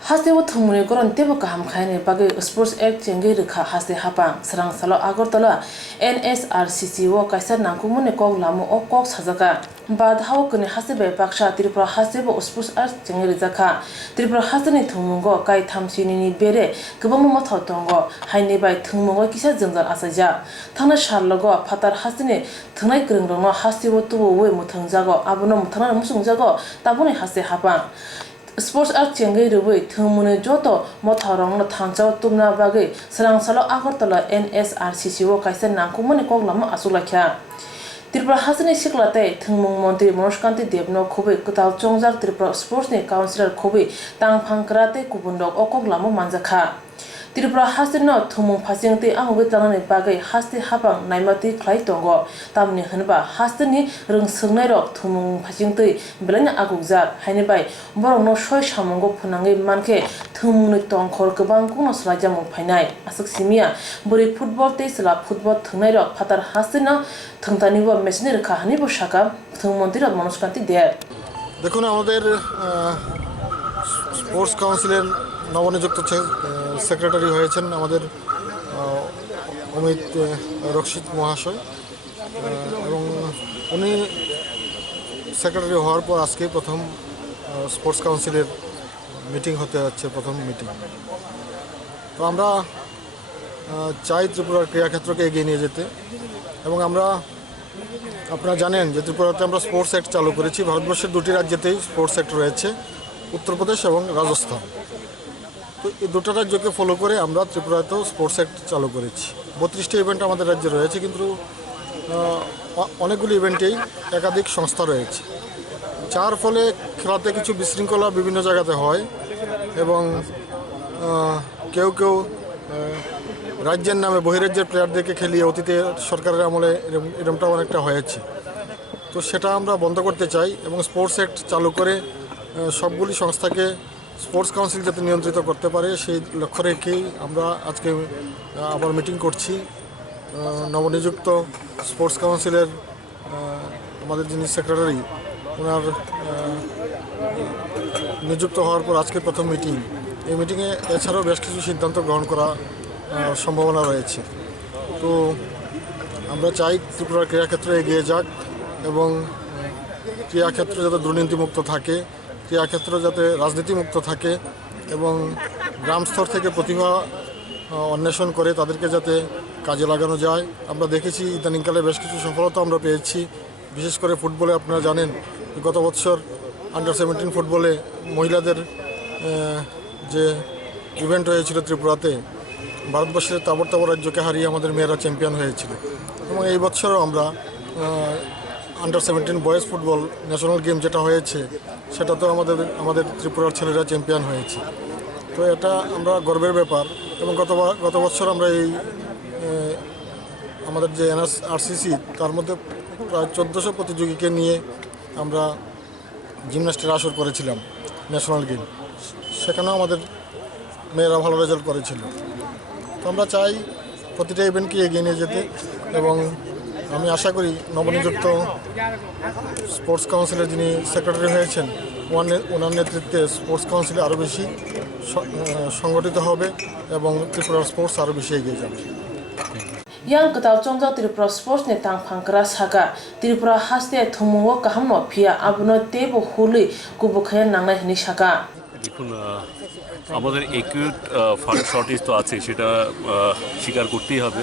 Haseo thumune goron tebo kaham khaine bage sports act chenge rekha hase hapang sarang salo agortala NSRCC wo kaisar nangkumune kok lamu o kok sajaka bad haw kone hasebe baksha Tripura hasebo sports act chenge rejaka Tripura hasani thumugo kai thamsini ni bere kubang mo thotongo haine bai thumugo kisa jengjar asaja thana sharlogo phatar hasini thnai kringrongno hasebo tubo we muthangjago abono muthana musungjago tabone hase hapang Sports art chengai rubai thumune joto motharong na thangchao tumna bagai sarang salo agortala NSRCC wo kaisa nangkumune koglama asulakha Tripura hasani siklate thungmung mantri Manoshkanti Debno khobe kutal chongjak Tripura sports ni councilor khobe tangphangkrate kubundok okoglama manjakha Tripura hasino thumung phasingte ahobe tangne bagai haste hapang naimati khlai tongo tamni hanba hasteni rung sungnai rok thumung phasingte belana agukjak haine bai borok no soi samungo phunangai manke thumungni tongkhor kubang kuno slajamung phainai asuk simia bori football te sala football thungnai rok phatar hasino thungtani bo machine rekha hani bo shaka thungmantri rok Manoshkanti Deb দেখুন আমাদের sports কাউন্সিলের নবনিযুক্ত secretary হয়েছেন আমাদের অমিত রক্ষিত মহাশয় এবং উনি secretary হওয়ার পর আজকে প্রথম স্পোর্টস কাউন্সিলের মিটিং হতে যাচ্ছে প্রথম মিটিং তো আমরা চাই ত্রিপুরার ক্রীড়াক্ষেত্রকে এগিয়ে নিয়ে যেতে এবং আমরা আপনারা জানেন যে ত্রিপুরাতে আমরা স্পোর্টস অ্যাক্ট চালু করেছি ভারতবর্ষের দুটি রাজ্যেতেই স্পোর্টস অ্যাক্ট রয়েছে উত্তরপ্রদেশ এবং রাজস্থান তো এই দুটো রাজ্যকে ফলো করে আমরা ত্রিপুরাতেও স্পোর্টস অ্যাক্ট চালু করেছি 32টি ইভেন্ট আমাদের রাজ্যে রয়েছে কিন্তু অনেকগুলি ইভেন্টেই একাধিক সংস্থা রয়েছে যার ফলে খেলাতে কিছু বিশৃঙ্খলা বিভিন্ন জায়গাতে হয় এবং কেউ কেউ রাজ্যের নামে বহিরাজ্যের প্লেয়ারদেরকে খেলিয়ে অতীতে সরকারের আমলে এরকমটা অনেকটা হয়েছে তো সেটা আমরা বন্ধ করতে চাই এবং স্পোর্টস অ্যাক্ট চালু করে সবগুলি সংস্থাকে স্পোর্টস কাউন্সিল যাতে নিয়ন্ত্রিত করতে পারে সেই লক্ষ্য রেখেই আমরা আজকে আবার মিটিং করছি নবনিযুক্ত স্পোর্টস কাউন্সিলের আমাদের যিনি সেক্রেটারি ওনার নিযুক্ত হওয়ার পর আজকে প্রথম মিটিং এই মিটিংয়ে এছাড়াও বেশ কিছু সিদ্ধান্ত গ্রহণ করা সম্ভাবনা রয়েছে তো আমরা চাই ত্রিপুরার ক্রীড়াক্ষেত্রে এগিয়ে যাক এবং ক্রীড়াক্ষেত্র যাতে দুর্নীতিমুক্ত থাকে ক্রীড়াক্ষেত্র যাতে রাজনীতিমুক্ত থাকে এবং গ্রাম স্তর থেকে প্রতিভা অন্বেষণ করে তাদেরকে যাতে কাজে লাগানো যায় আমরা দেখেছি ইদানিংকালে বেশ কিছু সফলতা আমরা পেয়েছি বিশেষ করে ফুটবলে আপনারা জানেন গত বছর আন্ডার-17 ফুটবলে মহিলাদের যে ইভেন্ট হয়েছিল ত্রিপুরাতে ভারতবর্ষের তাবর রাজ্যকে হারিয়ে আমাদের মেয়েরা চ্যাম্পিয়ন হয়েছিল এবং এই বছরও আমরা আন্ডার-17 বয়েজ ফুটবল ন্যাশনাল গেম যেটা হয়েছে সেটাতেও আমাদের ত্রিপুরার ছেলেরা চ্যাম্পিয়ন হয়েছে তো এটা আমরা গর্বের ব্যাপার এবং গত বছর আমরা এই আমাদের যে NSRCC তার মধ্যে প্রায় 1400 প্রতিযোগীকে নিয়ে আমরা জিমন্যাস্টের আসর করেছিলাম ন্যাশনাল গেম সেখানেও আমাদের মেয়েরা ভালো রেজাল্ট করেছিল তো আমরা চাই প্রতিটা ইভেন্টকে এগিয়ে নিয়ে যেতে এবং আমি আশা করি নবনিযুক্ত স্পোর্টস কাউন্সিলের যিনি সেক্রেটারি হয়েছেন ওনার নেতৃত্বে স্পোর্টস কাউন্সিলে আরও বেশি সংগঠিত হবে এবং ত্রিপুরার স্পোর্টস আরও বেশি এগিয়ে যাবে Yang ketal chongjak Tripura sports ne tangphangkra saka Tripura haste thumugo kaham no phia abuno tebo huli kubukhaya nangnai hini saka দেখুন আমাদের একিউট ফান্ড শর্টেজ তো আছে সেটা স্বীকার করতেই হবে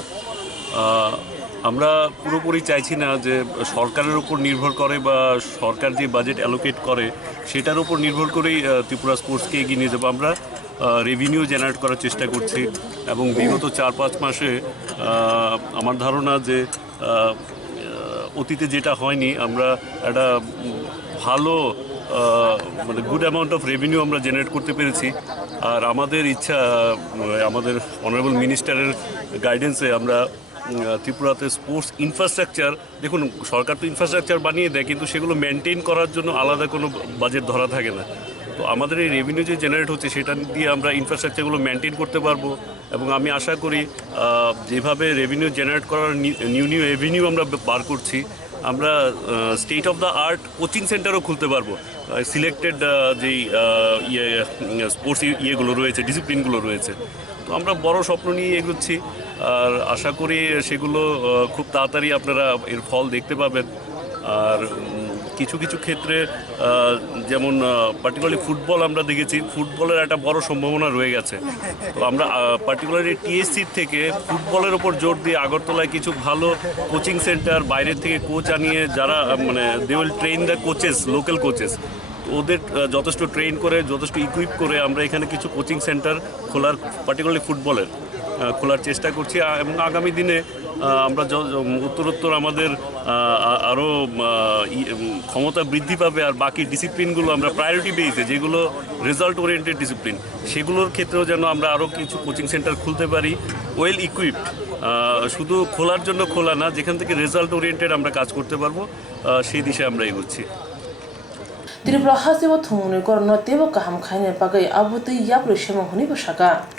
আমরা পুরোপুরি চাইছি না যে সরকারের উপর নির্ভর করে বা সরকার যে বাজেট অ্যালোকেট করে সেটার উপর নির্ভর করেই ত্রিপুরা স্পোর্টসকে এগিয়ে নিয়ে যাবো আমরা রেভিনিউ জেনারেট করার চেষ্টা করছি এবং বিগত 4-5 মাসে আমার ধারণা যে অতীতে যেটা হয়নি আমরা একটা ভালো মানে গুড অ্যামাউন্ট অফ রেভিনিউ আমরা জেনারেট করতে পেরেছি আর আমাদের ইচ্ছা আমাদের অনারেবল মিনিস্টারের গাইডেন্সে আমরা ত্রিপুরাতে স্পোর্টস ইনফ্রাস্ট্রাকচার দেখুন সরকার তো ইনফ্রাস্ট্রাকচার বানিয়ে দেয় কিন্তু সেগুলো মেনটেন করার জন্য আলাদা কোনো বাজেট ধরা থাকে না তো আমাদের এই রেভিনিউ যে জেনারেট হচ্ছে সেটা দিয়ে আমরা ইনফ্রাস্ট্রাকচারগুলো মেনটেন করতে পারবো এবং আমি আশা করি যেভাবে রেভিনিউ জেনারেট করার নিউ রেভিনিউ আমরা বার করছি আমরা state of the art coaching সেন্টারও খুলতে পারবো সিলেক্টেড যেই স্পোর্টস ইয়েগুলো রয়েছে, ডিসিপ্লিনগুলো রয়েছে। তো আমরা বড় স্বপ্ন নিয়ে এগোচ্ছি আর আশা করি সেগুলো খুব তাড়াতাড়ি আপনারা এর ফল দেখতে পাবেন। আর কিছু কিছু ক্ষেত্রে যেমন পার্টিকুলারলি ফুটবল আমরা দেখেছি, ফুটবলের একটা বড় সম্ভাবনা রয়ে গেছে। তো আমরা পার্টিকুলারলি টিএসসির থেকে ফুটবলের ওপর জোর দিয়ে আগরতলায় কিছু ভালো কোচিং সেন্টার, বাইরের থেকে কোচ আনিয়ে যারা মানে they will train the coaches, local coaches, ওদের যথেষ্ট ট্রেন করে, যথেষ্ট ইকুইপ করে আমরা এখানে কিছু কোচিং সেন্টার খোলার, পার্টিকুলারলি ফুটবলের খোলার চেষ্টা করছি। এবং আগামী দিনে আমরা উত্তরোত্তর আমাদের আরও ক্ষমতা বৃদ্ধি পাবে আর বাকি ডিসিপ্লিনগুলো আমরা প্রায়োরিটি বেসে, যেগুলো রেজাল্ট ওরিয়েন্টেড ডিসিপ্লিন, সেগুলোর ক্ষেত্রেও যেন আমরা আরও কিছু কোচিং সেন্টার খুলতে পারি, ওয়েল ইকুইপড, শুধু খোলার জন্য খোলা না, যেখান থেকে রেজাল্ট ওরিয়েন্টেড আমরা কাজ করতে পারবো, সেই দিশায় আমরা এগোচ্ছি। ত্রিপুরা হাসিব থুমুনি করন তেব কাহাম খাইনে বাগৈ আবুতৈ ইয়াবরু সেমং হনি বসাকা